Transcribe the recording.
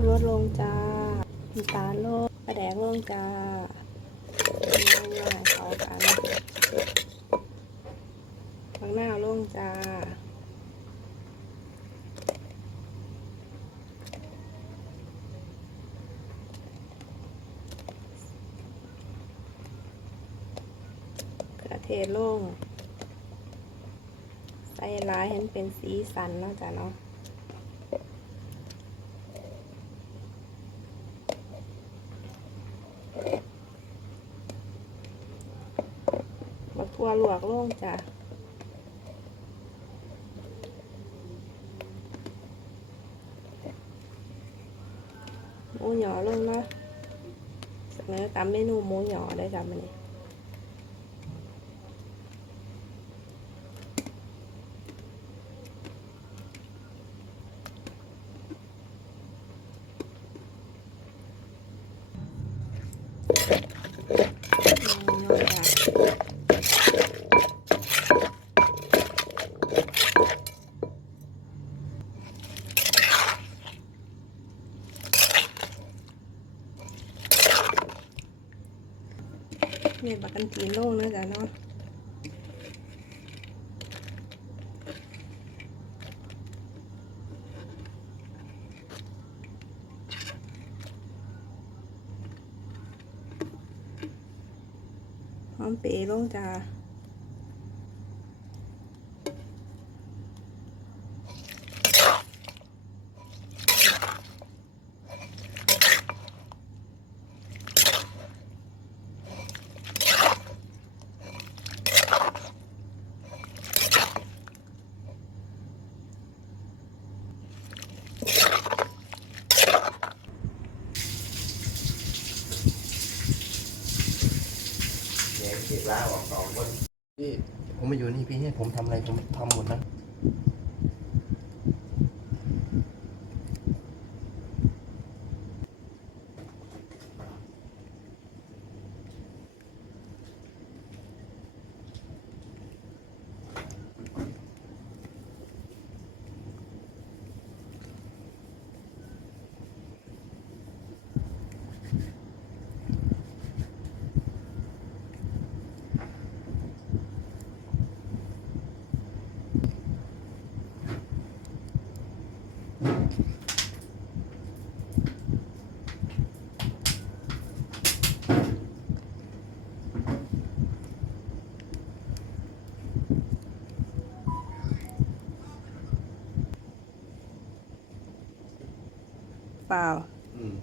ชูรสลงจ้าน้ำตาลลงกระแดงลงจ้าง่ายๆเข้ากันบางหน้าลงจ้ากระเทศลงใส่ร้ายเห็นเป็นสีสันเนาะจ้ะเนาะ ถั่วลวกลงจ้ะหมูหยอลงเนาะเสนอตามเมนูหมูหยอได้จ้ะมันนี้ เนี่ยบักกันจีนโล่งนะจ๊ะเนาะหอมเปรย์ลงจ้า เนี่ยเก็บล้าออกสองคนพี่ผมมาอยู่นี่พี่ให้ผมทำอะไรผมทำหมดนะ เปล่า อืม